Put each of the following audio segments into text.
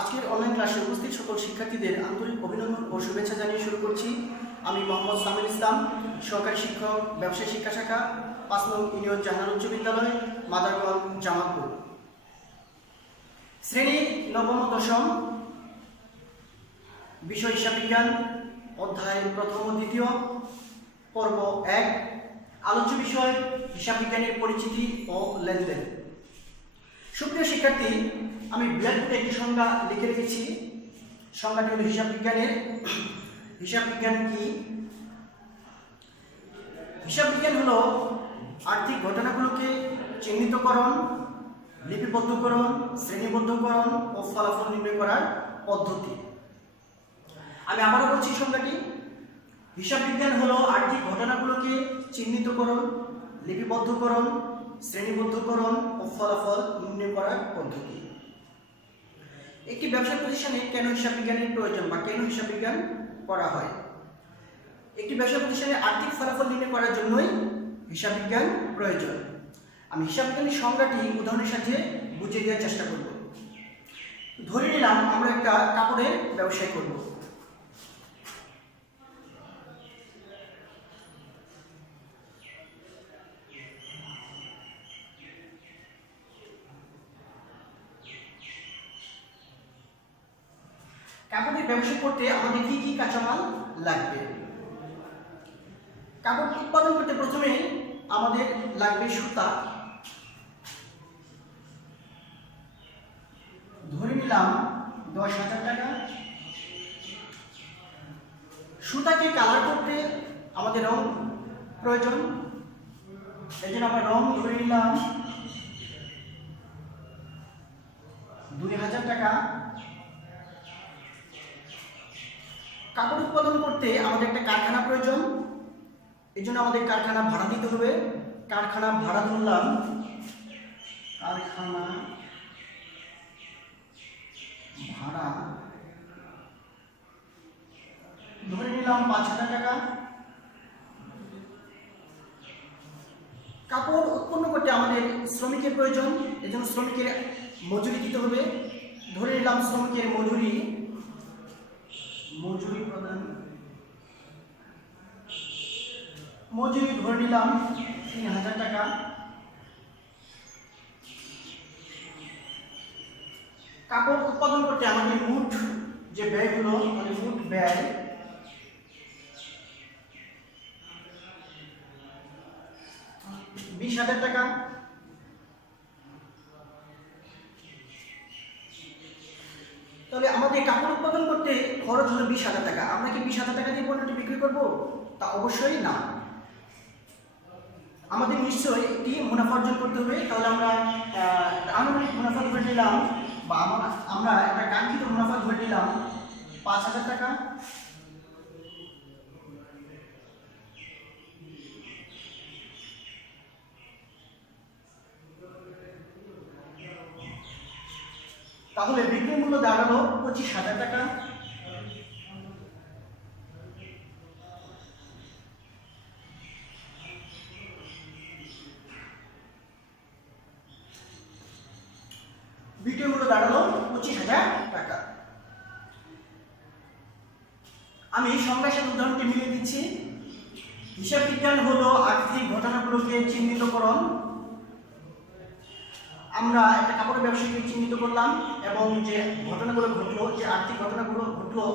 আজকের অনলাইন ক্লাসে উপস্থিত সকল শিক্ষার্থীদের আন্তরিক অভিনন্দন ও শুভেচ্ছা জানিয়ে শুরু করছি। আমি মোহাম্মদ সামিল ইসলাম, সহকারী শিক্ষক, ব্যবসায় শিক্ষা শাখা, ৫ নং ইউনিয়ন জাহান উচ্চ বিদ্যালয়, মাদারগঞ্জ, জামালপুর। শ্রেণী নবম ও দশম, বিষয় হিসাব বিজ্ঞান, অধ্যায় প্রথম ও দ্বিতীয়, পর্ব ১। আলোচ্য বিষয় হিসাব বিজ্ঞানের পরিচিতি ও লেনদেন। সুপ্রিয় শিক্ষার্থী, আমি ব্ল্যাকবোর্ডে একটি সংজ্ঞা লিখে রেখেছি। সংজ্ঞাটি হল হিসাব বিজ্ঞানের। হিসাব বিজ্ঞান কি? হিসাব বিজ্ঞান হলো আর্থিক ঘটনাগুলোকে চিহ্নিতকরণ, লিপিবদ্ধকরণ, শ্রেণীবদ্ধকরণ ও ফলাফল নির্ণয় করার পদ্ধতি। আমি আবারও বলছি সংজ্ঞাটি। হিসাব বিজ্ঞান হলো আর্থিক ঘটনাগুলোকে চিহ্নিতকরণ, লিপিবদ্ধকরণ, শ্রেণীবদ্ধকরণ ও ফলাফল নির্ণয় করার পদ্ধতি। একটি ব্যবসা প্রতিষ্ঠানে কেন হিসাব বিজ্ঞানের প্রয়োজন বা কেন হিসাব বিজ্ঞান করা হয়? একটি ব্যবসা প্রতিষ্ঠানে আর্থিক ফলাফল নির্ণয় করার জন্যই হিসাব বিজ্ঞান প্রয়োজন। আমি হিসাব বিজ্ঞানের সংজ্ঞাটি উদাহরণের সাথে বুঝিয়ে দেওয়ার চেষ্টা করব। ধরে নিলাম আমরা একটা কাপড়ের ব্যবসায় করব। কাপড়ের ব্যবসা করতে আমাদের কি কি কাঁচামাল লাগবে? কাপড় উৎপাদন করতে প্রথমে আমাদের লাগবে সুতা। ধরে নিলাম 10,000 টাকা। সুতাকে কালার করতে আমাদের রং প্রয়োজন, এই জন্য আমরা রং ধরে নিলাম 2,000 টাকা। কাপড় উৎপাদন করতে আমাদের একটা কারখানা প্রয়োজন, এই জন্য আমাদের কারখানা ভাড়া দিতে হবে। কারখানা ভাড়া ধরলাম, কারখানা ভাড়া ধরে নিলাম 5,000 টাকা। কাপড় উৎপন্ন করতে আমাদের শ্রমিকের প্রয়োজন, এই জন্য শ্রমিকের মজুরি দিতে হবে। ধরে নিলাম শ্রমিকের মজুরি প্রদান, মজুরি ধরে নিলাম 3,000 টাকা। কাপড় উৎপাদন করতে আমাদের মোট যে ব্যয় হলো, আমাদের মোট ব্যয় 20,000 টাকা। তাহলে আমাদের কাপড় উৎপাদন করতে খরচ হলো 20,000 টাকা। আমরা কি 20,000 টাকা দিয়ে পণ্যটি বিক্রি করব? তা অবশ্যই না। আমাদের নিশ্চয়ই একটি মুনাফা অর্জন করতে হবে। তাহলে আমরা আনুমানিক মুনাফা ধরে নিলাম, বা আমরা একটা কাঙ্ক্ষিত মুনাফা ধরে নিলাম 5,000 টাকা। তাহলে বিক্রি মূল্য দাঁড়ালো 25,000 টাকা। বিক্রি মূল্য দাঁড়ালো 25,000 টাকা। আমি সংজ্ঞার সাথে উদাহরণটি মিলিয়ে দিচ্ছি। হিসাব বিজ্ঞান হলো আর্থিক ঘটনাগুলোকে চিহ্নিতকরণ। আমরা একটা কাপড়ের ব্যবসাকে চিহ্নিত করলাম এবং যে ঘটনাগুলো ঘটলো, যে আর্থিক ঘটনাগুলো ঘটলো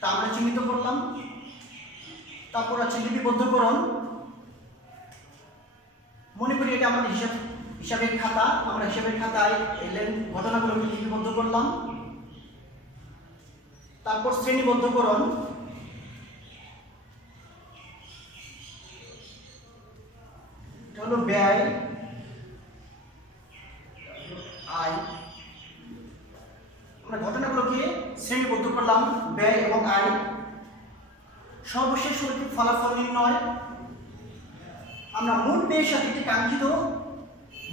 তা আমরা চিহ্নিত করলাম। তারপর আছে লিপিবদ্ধকরণ। মনে করি এটা আমাদের হিসাবের খাতা, আমরা হিসাবের খাতায় ঘটনাগুলোকে লিপিবদ্ধ করলাম। তারপর শ্রেণীবদ্ধকরণ। এটা হলো ব্যয়, আয়। আমরা ঘটনাগুলোকে শ্রেণীবদ্ধ করলাম, ব্যয় এবং আয়। সর্বশেষ শৈল্পিক ফলাফল নির্ণয়। আমরা মোট ব্যয়ের সাথে একটি কাঙ্ক্ষিত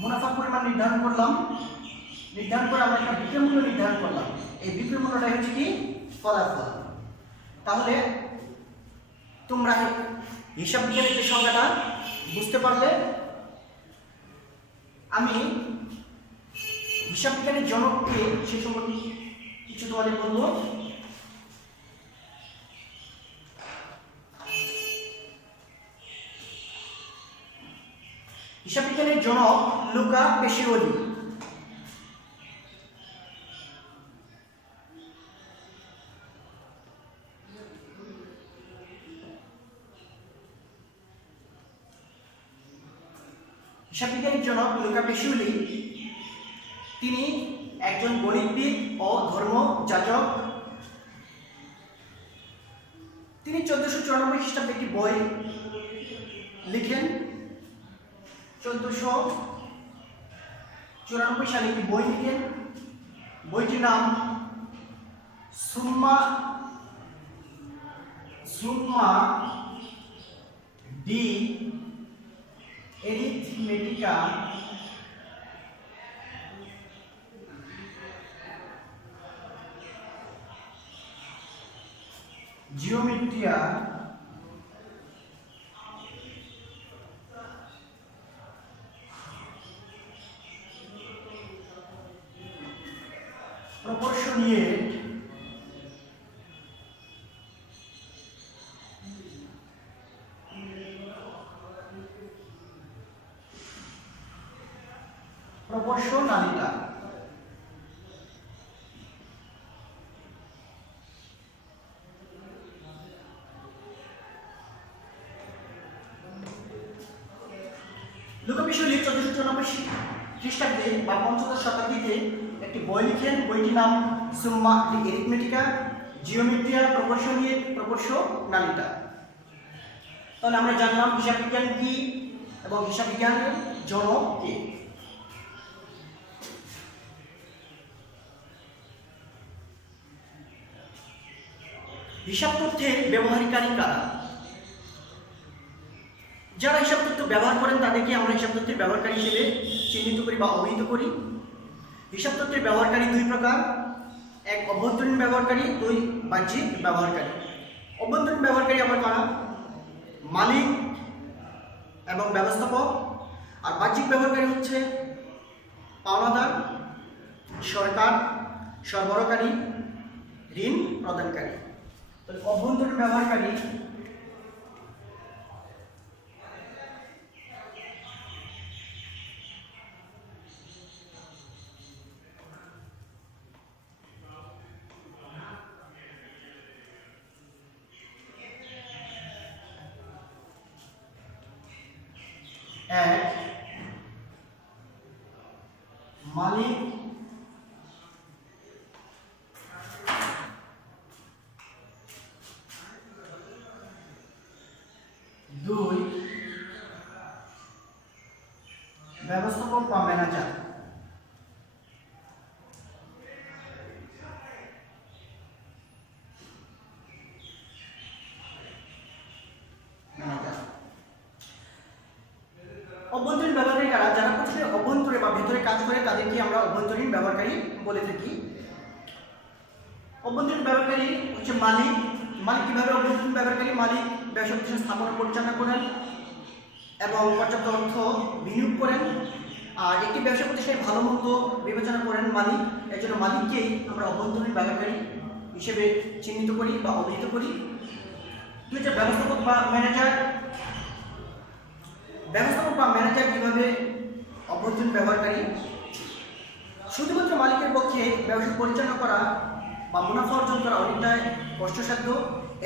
মুনাফার পরিমাণ নির্ধারণ করলাম। নির্ধারণ করে আমরা একটা বিক্রয় মূল্য নির্ধারণ করলাম। এই বিক্রয় মূল্যটাই হচ্ছে কি? ফলাফল। তাহলে তোমরা হিসাব বিজ্ঞানের যে সংজ্ঞাটা বুঝতে পারলে। আমি হিসাব বিজ্ঞানের জনককে সে সম্পর্কে কিছু তোমাদের বলবো। হিসাব বিজ্ঞানের জনক লুকা পেশিওলি। হিসাব বিজ্ঞানের জনক লুকা পেশিওলি তিনি একজন গণিতবিদ ও ধর্মযাজক। তিনি 1494 খ্রিস্টাব্দে একটি বই লিখেন। 1494 সালে একটি বই লিখেন। বইটির নাম সুম্মা ডি এরিথমেটিকা জিওমেট্রিয়া proportionate proportionalita। লুকা পেশিওলি 1494 খ্রিস্টাব্দে বা পঞ্চদশ শতাব্দীতে একটি বই লিখেন। বইটির নাম সুম্মা ডি এরিথমেটিকা জিওমেট্রিয়া প্রপোর্শনালিটা। তাহলে আমরা জানলাম হিসাব বিজ্ঞান কি এবং হিসাব বিজ্ঞানের জনক কে। হিসাব তথ্যের ব্যবহারকারী কারা? যারা হিসাব তথ্য ব্যবহার করেন তাদেরকে আমরা হিসাব তথ্যের ব্যবহারকারী হিসেবে চিহ্নিত করি বা অভিহিত করি। হিসাব তথ্যের ব্যবহারকারী দুই প্রকার, এক অভ্যন্তরীণ ব্যবহারকারী, দুই বাহ্যিক ব্যবহারকারী। অভ্যন্তরীণ ব্যবহারকারী আবার কারা? মালিক এবং ব্যবস্থাপক। আর বাহ্যিক ব্যবহারকারী হচ্ছে পাওনাদার, সরকার, সরবরাহকারী, ঋণ প্রদানকারী। তাহলে অভ্যন্তরীণ ব্যবহারকারী এক মালিক, দুই ব্যবস্থাপক বা ম্যানেজার। অভ্যন্তরীণ ব্যবহারকারী কারা? যারা প্রতিষ্ঠানের অভ্যন্তরে বা ভেতরে কাজ করে তাদেরকে আমরা অভ্যন্তরীণ ব্যবহারকারী বলে থাকি। অভ্যন্তরীণ ব্যবহারকারী হচ্ছে মালিক। মালিক কিভাবে অভ্যন্তরীণ ব্যবহারকারী? মালিক ব্যবসা প্রতিষ্ঠান স্থাপন ও পরিচালনা করেন এবং পর্যাপ্ত অর্থ বিনিয়োগ করেন। আর একটি ব্যবসা প্রতিষ্ঠানে ভালো মন্দ বিবেচনা করেন মালিক। এর জন্য মালিককেই আমরা অভ্যন্তরীণ ব্যবহারকারী হিসেবে চিহ্নিত করি বা অভিহিত করি। দুই হচ্ছে ব্যবস্থাপক বা ম্যানেজার। ব্যবস্থাপক বা ম্যানেজার কিভাবে অভ্যন্তরীণ ব্যবহারকারী? শুধুমাত্র মালিকের পক্ষে ব্যবসা পরিচালনা করা বা মুনাফা অর্জন করা অনেকটাই কষ্টসাধ্য।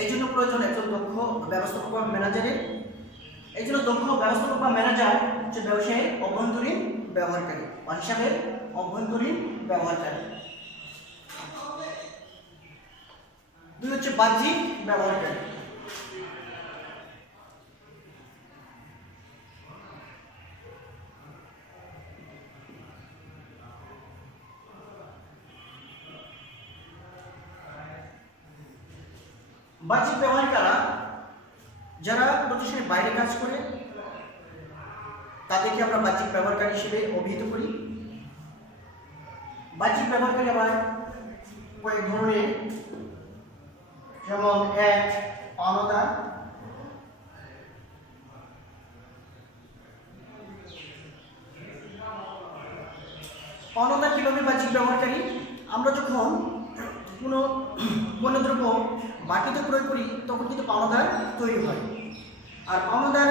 এই জন্য প্রয়োজন একজন দক্ষ ব্যবস্থাপক বা ম্যানেজারের। এই জন্য দক্ষ ব্যবস্থাপক বা ম্যানেজার হচ্ছে ব্যবসায়ের অভ্যন্তরীণ ব্যবহারকারী বা হিসাবের অভ্যন্তরীণ ব্যবহারকারী। দুই হচ্ছে বাহ্যিক ব্যবহারকারী। বাহ্যিক ব্যবহারী কারা? যারা প্রতিষ্ঠানের বাইরে কাজ করে তাদেরকে আমরা বাহ্যিক ব্যবহারকারী হিসেবে অভিহিত করি। বাহ্যিক ব্যবহারকারী আবার কয়েক ধরনের, যেমন এক পাওনাদার, পাওনাদার কিভাবে বাহ্যিক ব্যবহারকারী? আমরা যখন কোনো পণ্যদ্রব্য বাকিতে ক্রয় করি তখন কিন্তু পাওনাদার তৈরি হয়। আর পাওনাদার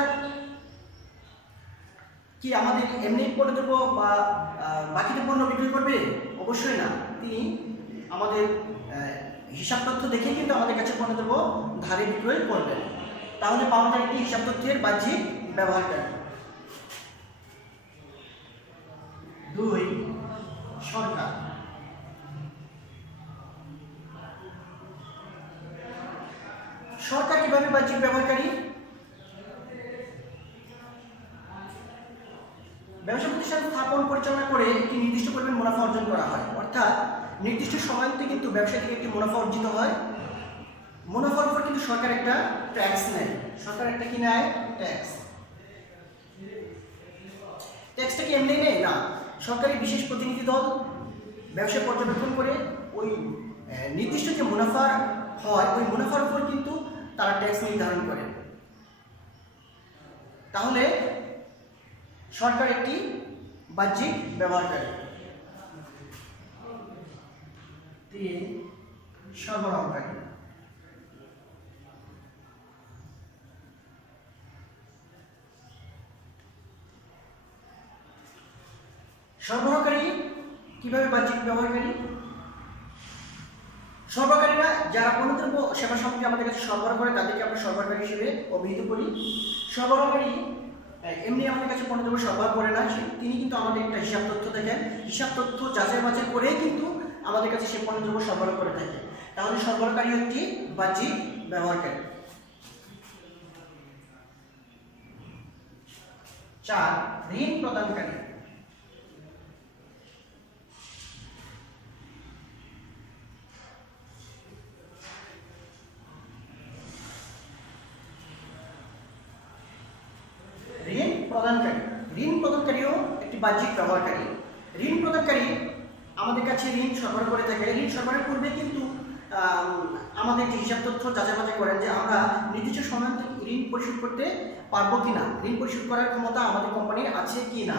কি আমাদের এমনি পণ্যদ্রব্য বা বাকিতে পণ্য বিক্রি করবে? অবশ্যই না। তিনি আমাদের হিসাব তথ্য দেখে কিন্তু আমাদের কাছে পণ্যদ্রব্য ধারে বিক্রয় করবেন। তাহলে পাওনাদার একটি হিসাব তথ্যের বাহ্যিক ব্যবহারকারী। 2 সরকার। সরকার কিভাবে বাহ্যিক ব্যবহারকারী? ব্যবসা প্রতিষ্ঠান স্থাপন পরিচালনা করে একটি নির্দিষ্ট পরিমাণ মুনাফা অর্জন করা হয়, অর্থাৎ নির্দিষ্ট সময়তে কিন্তু ব্যবসা থেকে একটি মুনাফা অর্জিত হয়। মুনাফার উপর কিন্তু সরকার একটা ট্যাক্স নেয়। সরকার একটা কি নেয়? ট্যাক্স। ট্যাক্সটা কি এমনি নেয় না, সরকারি বিশেষ প্রতিনিধি দল ব্যবসা পর্যবেক্ষণ করে ওই নির্দিষ্ট যে মুনাফা হয় ওই মুনাফার উপর কিন্তু তারা ট্যাক্স নির্ধারণ করে। তাহলে সরকার একটি বাহ্যিক ব্যবহারকারী। 3 সরবরাহকারী। সরবরাহকারী কিভাবে বাহ্যিক ব্যবহারকারী? সরবরাহকারীরা যারা পণ্যদ্রব্য সেবা সামগ্রী আমাদের কাছে সরবরাহ করে তাদেরকে আমরা সরবরাহকারী হিসেবে অভিহিত করি। সরবরাহকারী এমনি আমাদের কাছে পণ্যদ্রব্য সরবরাহ করে না, তিনি কিন্তু আমাদের একটা হিসাব তথ্য দেখেন, হিসাব তথ্য যাচাই বাছাই করেই কিন্তু আমাদের কাছে সেই পণ্যদ্রব্য সরবরাহ করে থাকে। তাহলে সরবরাহকারী একটি বাহ্যিক ব্যবহারকারী। 4 ঋণ প্রদানকারী। ঋণ প্রদানকারীও একটি বাহ্যিক ব্যবহারকারী। ঋণ প্রদানকারী আমাদের কাছে ঋণ সরবরাহ করে থাকে। ঋণ সরবরাহ করবে কিন্তু আমাদের যে হিসাব তথ্য যাচাই বাছাই করেন যে আমরা নির্দিষ্ট সময় ঋণ পরিশোধ করতে পারবো কিনা, ঋণ পরিশোধ করার ক্ষমতা আমাদের কোম্পানির আছে কি না,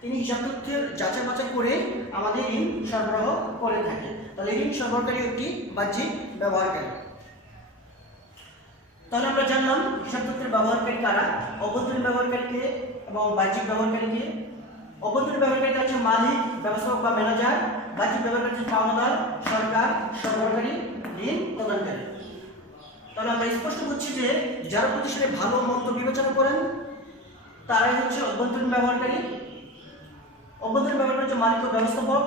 তিনি হিসাব তথ্যের যাচাই বাছাই করে আমাদের ঋণ সরবরাহ করে থাকে। তাহলে ঋণ সরবরাহকারী একটি বাহ্যিক ব্যবহারকারী। তাহলে আমরা জানলাম হিসাব তথ্যের ব্যবহারকারী কারা, অভ্যন্তরীণ ব্যবহারকারীকে এবং বাহ্যিক ব্যবহারকারীকে। অভ্যন্তরীণ ব্যবহারকারী হচ্ছে মালিক, ব্যবস্থাপক বা ম্যানেজার। বাহ্যিক ব্যবহারকারী হচ্ছে পাওনাদার, সরকার, সরবরাহকারী, ঋণ প্রদানকারী। তাহলে আমরা স্পষ্ট করছি যে যারা প্রতিষ্ঠানে ভালো মন্দ বিবেচনা করেন তারাই হচ্ছে অভ্যন্তরীণ ব্যবহারকারী। অভ্যন্তরীণ ব্যবহারকারী হচ্ছে মালিক ও ব্যবস্থাপক।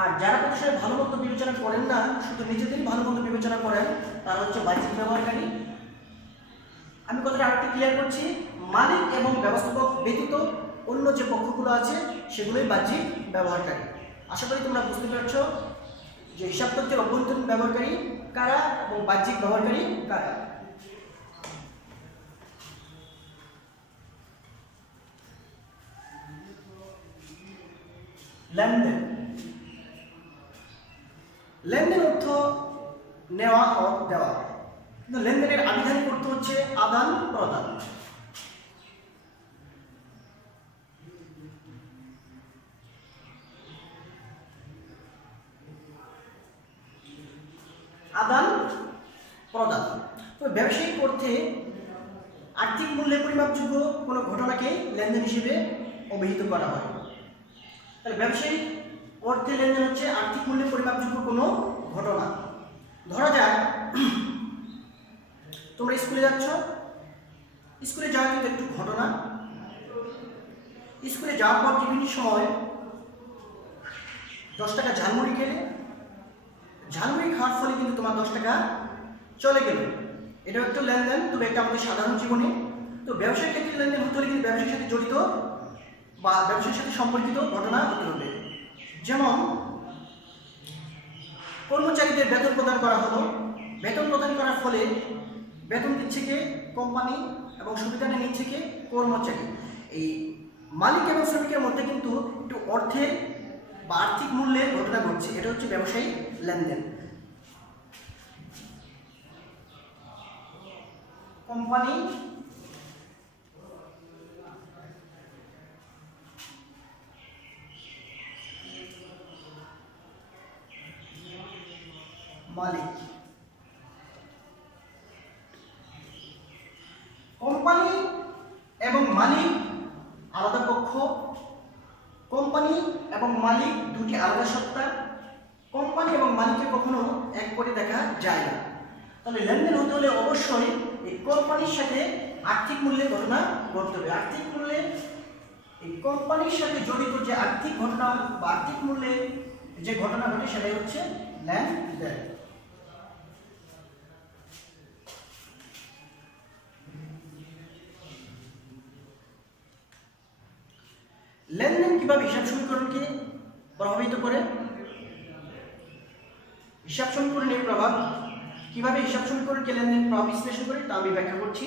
আর যারা প্রতিষ্ঠানে ভালো মন্দ বিবেচনা করেন না, শুধু নিজেদেরই ভালো মন্দ বিবেচনা করেন, তারা হচ্ছে বাহ্যিক ব্যবহারকারী। আমি কথাটা আরেকটু ক্লিয়ার করছি, মালিক এবং ব্যবস্থাপক ব্যতীত অন্য যে পক্ষগুলো আছে সেগুলোই বাহ্যিক ব্যবহারকারী। আশা করি তোমরা বুঝতে পারছ যে হিসাব তথ্যের অভ্যন্তরীণ ব্যবহারকারী কারা এবং বাহ্যিক ব্যবহারকারী কারা। লেনদেন। লেনদেন অর্থ নেওয়া ও দেওয়া, কিন্তু লেনদেনের আবিধানিক অর্থ হচ্ছে আদান প্রদান। আদান প্রদান। তো ব্যবসায়িক অর্থে আর্থিক মূল্যে পরিমাপযোগ্য কোনো ঘটনাকে লেনদেন হিসেবে অভিহিত করা হয়। তাহলে ব্যবসায়িক অর্থে লেনদেন হচ্ছে আর্থিক মূল্যে পরিমাপযোগ্য কোনো ঘটনা। ধরা যাক তোমরা স্কুলে যাচ্ছ, স্কুলে যাওয়া কিন্তু একটু ঘটনা। স্কুলে যাওয়ার পর বিভিন্ন সময় 10 টাকা ঝালমুড়ি খেলে, ঝালমুড়ি খাওয়ার ফলে কিন্তু তোমার 10 টাকা চলে গেল। এটা একটু লেনদেন, তবে এটা আমাদের সাধারণ জীবনে। তো ব্যবসার ক্ষেত্রে লেনদেন হতে হলে কিন্তু ব্যবসার সাথে জড়িত বা ব্যবসার সাথে সম্পর্কিত ঘটনা হতে হবে। যেমন কর্মচারীদের বেতন প্রদান করা হলো, বেতন প্রদান করার ফলে বেতন দিচ্ছে কে? কোম্পানি, এবং সুবিধা নিচ্ছে কে? কর্মচারী। এই মালিক এবং শ্রমিকের মধ্যে কিন্তু একটু অর্থের বা আর্থিক মূল্যের ঘটনা ঘটছে, এটা হচ্ছে ব্যবসায়িক লেনদেন। কোম্পানি মালিক। কোম্পানি এবং মালিক আলাদা পক্ষ, কোম্পানি এবং মালিক দুটি আলাদা সত্তা, কোম্পানি এবং মালিককে কখনো এক করে দেখা যায় না। তাহলে লেনদেন হতে হলে অবশ্যই এই কোম্পানির সাথে আর্থিক মূল্যের ঘটনা ঘটতে হবে। আর্থিক মূল্যে এই কোম্পানির সাথে জড়িত যে আর্থিক ঘটনা বা আর্থিক মূল্যে যে ঘটনা ঘটে সেটাই হচ্ছে লেনদেন। লেনদেন কিভাবে হিসাব সমীকরণকে প্রভাবিত করে? হিসাব সমীকরণের প্রভাব কিভাবে হিসাব সমীকরণকে লেনদেন প্রভাব বিশ্লেষণ করে তা আমি ব্যাখ্যা করছি।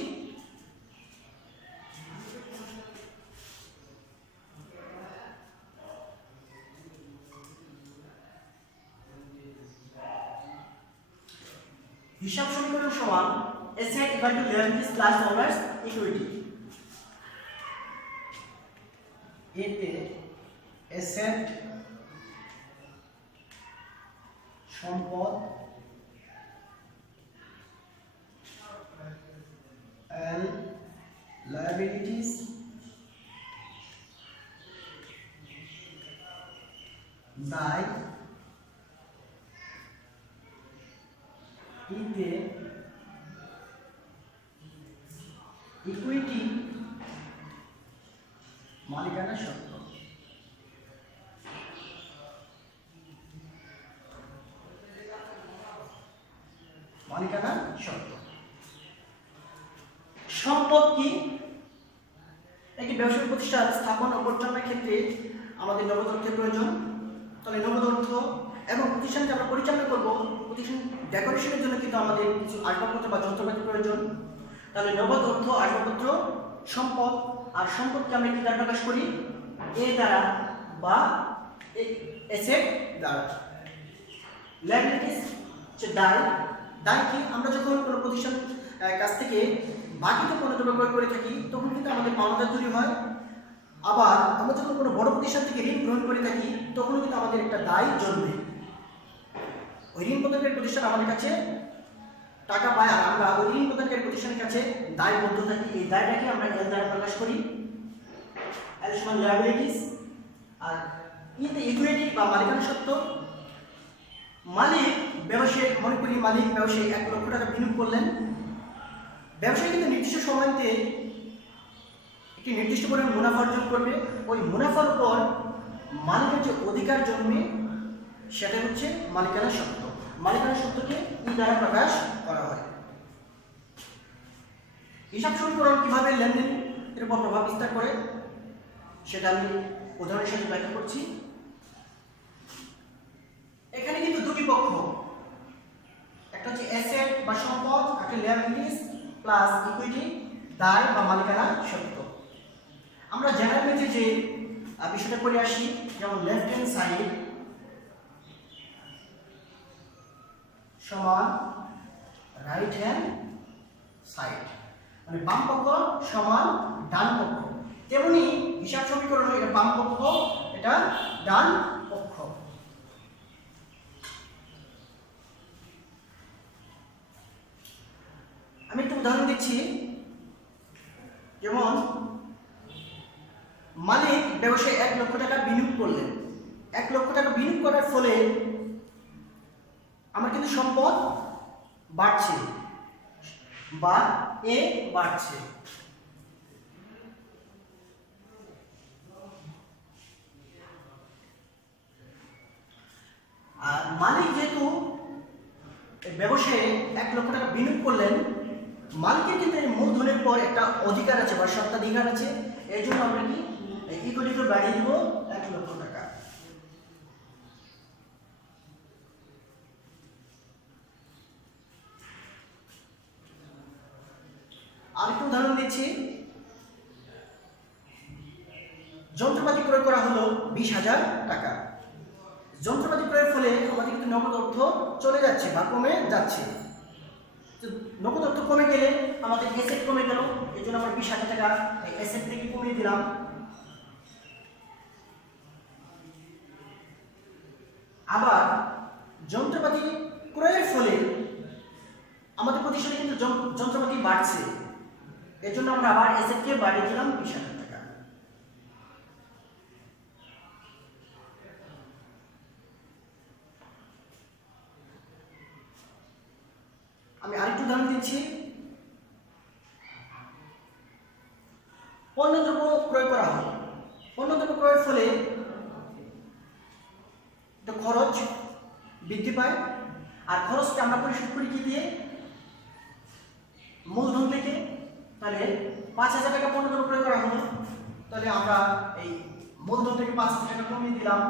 হিসাব সমীকরণ সমান asset equal to liabilities plus owners equity. এতে অ্যাসেট সম্পদ and liabilities দায় ইতে ইকুইটি মালিকানা শর্ত। মালিকানা শর্ত। সম্পদ কি? একটি ব্যবসায়িক প্রতিষ্ঠান স্থাপন ও পরিচালনার ক্ষেত্রে আমাদের নগদ অর্থের প্রয়োজন। তাহলে নগদ অর্থ এবং প্রতিষ্ঠানকে আমরা পরিচালনা করব, প্রতিষ্ঠান ডেকোরেশনের জন্য কিন্তু আমাদের কিছু আসবাবপত্র বা যন্ত্রপাতি প্রয়োজন। তাহলে নগদ অর্থ, আসবাবপত্র, সম্পদ। আর সম্পদকে আমরা কি দ্বারা প্রকাশ করি? এ দ্বারা বা অ্যাসেট দ্বারা। লায়াবিলিটিস হচ্ছে দায়। দায় কি? আমরা যখন কোনো প্রতিষ্ঠান কাছ থেকে বাকিতে পণ্য ক্রয় করে থাকি তখন কিন্তু আমাদের পাওনাদার তৈরি হয়। আবার আমরা যখন কোনো বড় প্রতিষ্ঠান থেকে ঋণ গ্রহণ করে থাকি তখন কিন্তু আমাদের একটা দায় জন্মে। ওই ঋণ প্রদানকারী প্রতিষ্ঠান আমাদের কাছে টাকা পায় আর আমরা ওই ঋণ প্রদানকারী প্রতিষ্ঠানের কাছে দায়বদ্ধ থাকি। এই দায়টাকে আমরা এল দ্বারা প্রকাশ করি। এল সমান লায়াবিলিটিস। আর ইতে ইকুইটি বা মালিকানা সত্ত্ব। মালিক ব্যবসায়ী, মনে করি মালিক ব্যবসায়ী 1 লক্ষ টাকা বিনিয়োগ করলেন। ব্যবসায়ী কিন্তু নির্দিষ্ট সময়তে একটি নির্দিষ্ট পরিমাণ মুনাফা অর্জন করবে। ওই মুনাফার উপর মালিকের যে অধিকার জন্মে সেটা হচ্ছে মালিকানা সত্ত্ব। মালিকানা সত্ত্বকে ই দ্বারা প্রকাশ করা হয়। হিসাব সমীকরণ কিভাবে লেনদেনের উপর প্রভাব বিস্তার করে সেটা আমি উদাহরণের সাথে ব্যাখ্যা করছি। এখানে কিন্তু দুটি পক্ষ, একটা হচ্ছে অ্যাসেট বা সম্পদ, একটা লায়াবিলিটিস প্লাস ইকুইটি দায় বা মালিকানা সত্ত্ব। আমরা জেনারেলি যে বিষয়টা করে আসি, যেমন লেফট হ্যান্ড সাইড সমান রাইট হ্যান্ড সাইড, মানে বাম পক্ষ সমান ডান পক্ষ। তেমনি হিসাব সমীকরণ এটা বাম পক্ষ, এটা ডান পক্ষ। আমি একটু উদাহরণ দিচ্ছি। যেমন মালিক ব্যবসায় 1 লক্ষ টাকা বিনিয়োগ করলেন। 1 লক্ষ টাকা বিনিয়োগ করার ফলে আমার কিন্তু সম্পদ বাড়ছে বা এ বাড়ছে। আর মালিক যেহেতু ব্যবসায়ে 1 লক্ষ টাকা বিনিয়োগ করলেন, মালিকের কিন্তু এই মূলধনের পর একটা অধিকার আছে বা স্বত্বাধিকার আছে। এই জন্য আমরা কি ইকুইটিকে বাড়িয়ে দিব 1 লক্ষ টাকা। আরেকটা উদাহরণ দিচ্ছি। যন্ত্রপাতি ক্রয় করা হলো 20,000 টাকা। যন্ত্রপাতি ক্রয়ের ফলে আমাদের কিন্তু নগদ অর্থ চলে যাচ্ছে বা কমে যাচ্ছে। নগদ অর্থ কমে গেলে আমাদের অ্যাসেট কমে গেল, এই জন্য আমরা 20,000 টাকা অ্যাসেট থেকে কমিয়ে দিলাম। আবার যন্ত্রপাতি ক্রয়ের ফলে আমাদের প্রতিষ্ঠানে কিন্তু যন্ত্রপাতি বাড়ছে, এর জন্য আমরা আবার এসেটকে বাড়িয়ে দিলাম 20,000 টাকা। আমি আরেকটু উদাহরণ দিচ্ছি। পণ্যদ্রব্য ক্রয় করা হয়, পণ্যদ্রব্য ক্রয়ের ফলে খরচ বৃদ্ধি পায়, আর খরচকে আমরা পরিশোধ করি কি দিয়ে? মূলধন থেকে। তাহলে 5,000 টাকা পণ্যদ্রব্য ক্রয় করা হলো, তাহলে আমরা এই মূলধন থেকে 5,000 টাকা কমিয়ে দিলাম।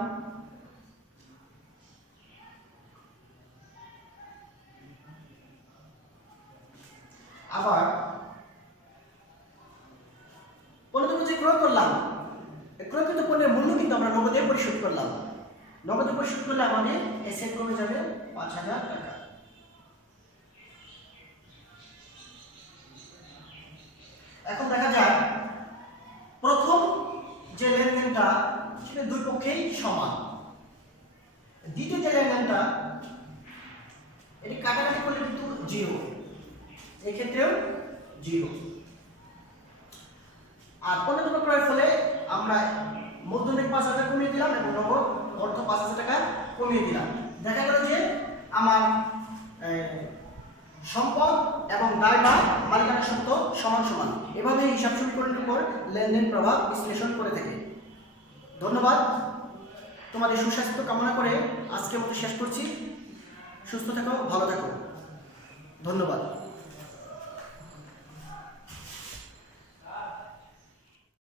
আবার পণ্যদ্রব্য যে ক্রয় করলাম, ক্রয়কৃত পণ্যের মূল্য কিন্তু আমরা নগদে পরিশোধ করলাম। নগদে পরিশোধ করলে আমাদের এসেট কমে যাবে 5,000 টাকা। এখন দেখা যায় প্রথম যে লেনদেনটা সেটা দুই পক্ষেই সমান। দ্বিতীয় যে লেনদেনটা এটি কাটাকাটি করলে কিন্তু 0, এই ক্ষেত্রেও 0। আর পণ্যদ্রব্য ক্রয়ের ফলে আমরা মূলধনে 5,000 কমিয়ে দিলাম এবং নগদ অর্থ 5,000 টাকা কমিয়ে দিলাম। দেখা গেল যে আমার সম্পদ এবং দায় বা মালিকানা সত্ত্ব সমান সমান। এভাবে হিসাব সমীকরণের উপর লেনদেন প্রভাব বিশ্লেষণ করে থাকে। ধন্যবাদ। তোমাদের সুস্বাস্থ্য কামনা করে আজকের মতো শেষ করছি। সুস্থ থাকো, ভালো থাকো। ধন্যবাদ।